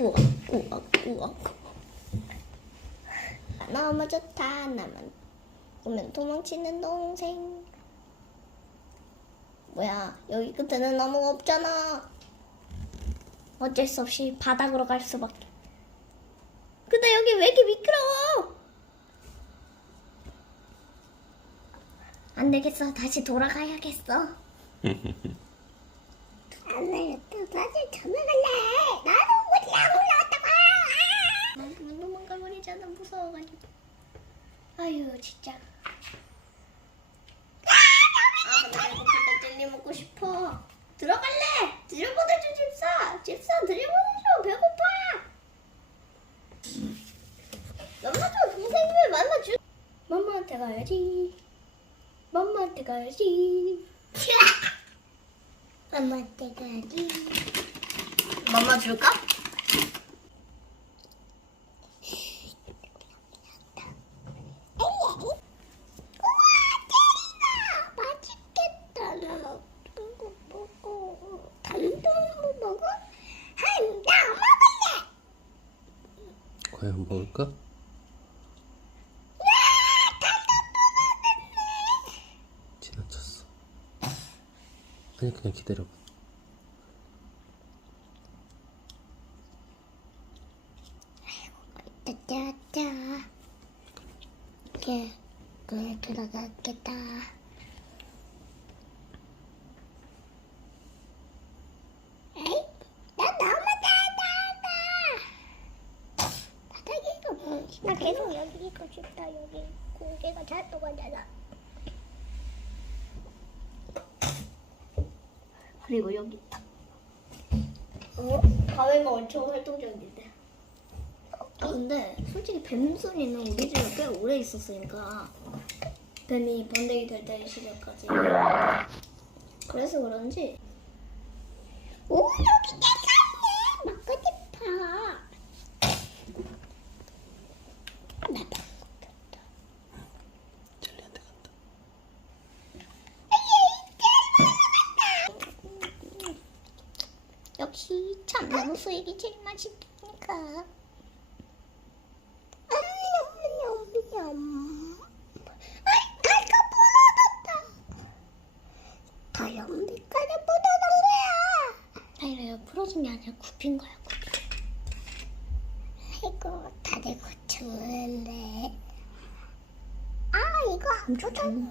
우와 우와 우와 너무 좋다 나만. 보면 도망치는 동생. 뭐야 여기 끝에는 나무가 없잖아. 어쩔 수 없이 바닥으로 갈 수밖에. 근데 여기 왜 이렇게 미끄러워? 안 되겠어. 다시 돌아가야겠어 다시 전화갈래? 나도 몰라 올라왔다가 난 도망갈 버리잖아 무서워가지고. 아유 진짜. 아 근데 배고프다 젤리 먹고 싶어. 들어갈래? 들여보내줘 집사. 집사 들여보내줘. 배고파. 만나줘 동생을 만나줘 맘마한테 가야지. 맘마한테 가야지 맘마한테 가야지. 맘마 줄까? 과연 먹을까? 아니 그냥 기다려봐. 짜짜짜. 이렇게 그래 들어갔겠다. 나 계속 여기 있고 싶다. 여기 고개가 잘 떠가잖아. 그리고 여기 있다. 어? 밤에만 엄청 활동적인데. 아, 근데 솔직히 뱀소리는 우리 집에 꽤 오래 있었으니까 뱀이 번데기 될 때 시절까지 그래서 그런지 오 여기 괜찮네 먹고 싶어 나도 젤리한테 간다. 역시 참나무 수액이 제일 맛있으니까? 냠냠냠 아이 갈까 부러졌다. 다연 빛깔이 묻어난 거야. 아니래요. 부러진 게 아니라 굽힌 거야 굽힌 아이고 다들 고추는데. 아 이거 안 좋잖아